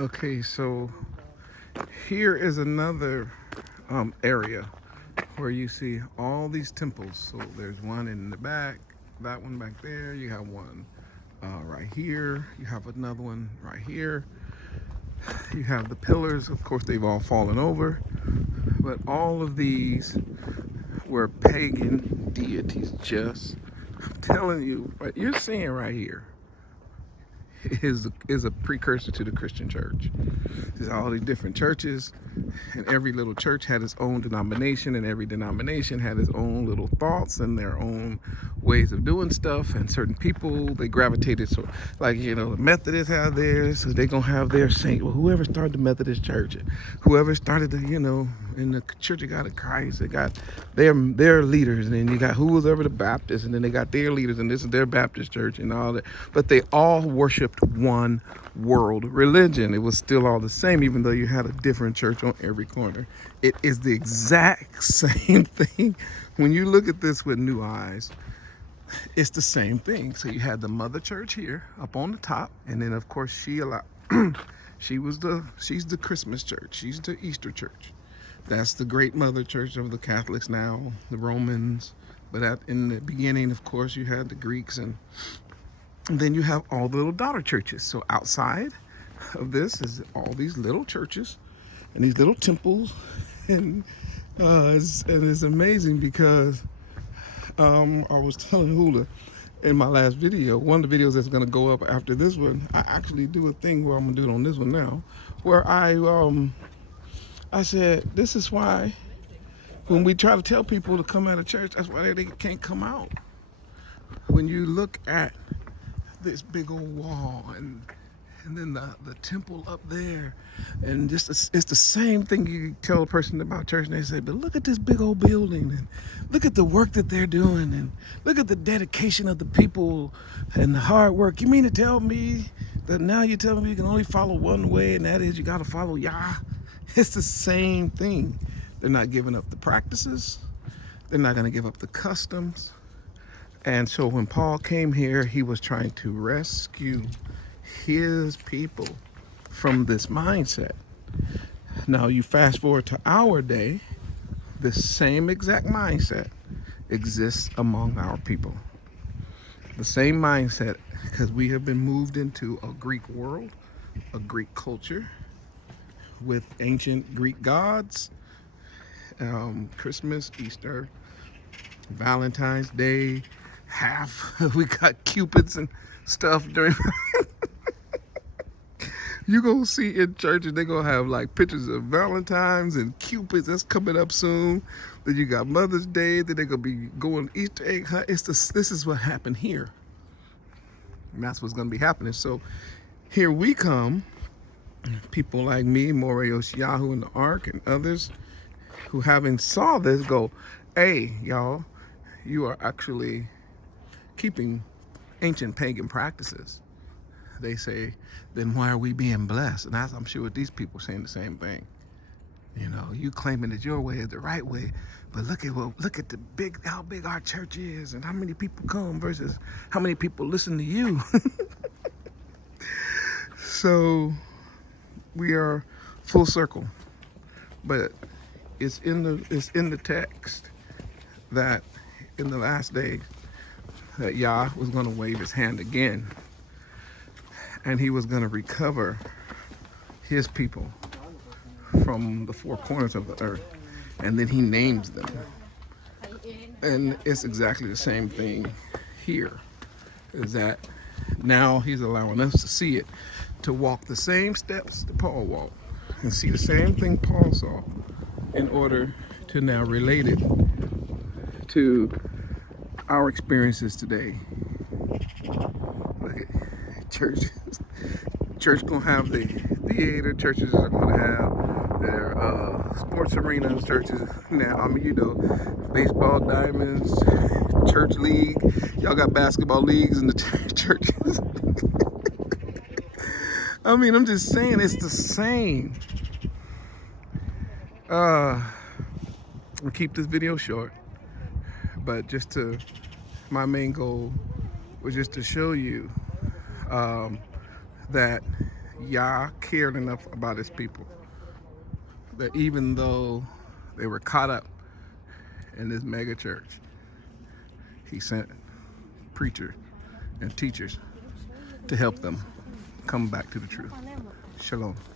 Okay, so here is another area where you see all these temples. So there's one in the back, that one back there. You have one right here. You have another one right here. You have the pillars. Of course, they've all fallen over. But all of these were pagan deities. Just, I'm telling you, what you're seeing right here is a precursor to the Christian church. There's all these different churches, and every little church had its own denomination, and every denomination had its own little thoughts and their own ways of doing stuff. And certain people, they gravitated, so like, the Methodists have theirs, so they're gonna have their saint. Well, whoever started the Methodist church, whoever started the, in the Church of God of Christ, they got their leaders, and then you got who was ever the Baptist, and then they got their leaders, and this is their Baptist church and all that. But they all worshiped one world religion. It was still all the same, even though you had a different church on every corner. It is the exact same thing. When you look at this with new eyes, it's the same thing. So you had the mother church here up on the top, and then of course she's the Christmas church. She's the Easter church. That's the great mother church of the Catholics now, the Romans. But in the beginning, of course, you had the Greeks, and then you have all the little daughter churches. So outside of this is all these little churches and these little temples, and it's amazing because I was telling Hula in my last video, one of the videos that's going to go up after this one, I actually do a thing where I'm going to do it on this one now, where I said, this is why when we try to tell people to come out of church, that's why they can't come out. When you look at this big old wall and then the temple up there, and it's the same thing you tell a person about church, and they say, but look at this big old building, and look at the work that they're doing, and look at the dedication of the people and the hard work. You mean to tell me that now you're telling me you can only follow one way, and that is you got to follow Yah? It's the same thing. They're not giving up the practices. They're not going to give up the customs. And so when Paul came here, he was trying to rescue his people from this mindset. Now you fast forward to our day, the same exact mindset exists among our people. The same mindset, because we have been moved into a Greek world, a Greek culture with ancient Greek gods, Christmas, Easter, Valentine's Day, we got cupids and stuff during you gonna see in churches, they gonna have like pictures of Valentine's and cupids. That's coming up soon. Then you got Mother's Day. Then they're gonna be going Easter egg hunt. This is what happened here, and that's what's gonna be happening. So here we come, people like me, Yimeyahua and the ARK and others, who having saw this, go, hey, y'all, you are actually keeping ancient pagan practices. They say, then why are we being blessed? And I'm sure these people saying the same thing. You claiming that your way is the right way, but look at how big our church is, and how many people come versus how many people listen to you. So we are full circle, but it's in the text that in the last days that Yah was going to wave his hand again, and he was going to recover his people from the four corners of the earth, and then he names them. And it's exactly the same thing here, is that now he's allowing us to see it, to walk the same steps that Paul walked, and see the same thing Paul saw, in order to now relate it to our experiences today. Look at church gonna have the theater, churches are gonna have their sports arenas, churches now, baseball diamonds, church league. Y'all got basketball leagues in the churches. I'm just saying it's the same. I'll keep this video short, but my main goal was just to show you that Yah cared enough about his people that even though they were caught up in this mega church, he sent preachers and teachers to help them come back to the truth. Shalom.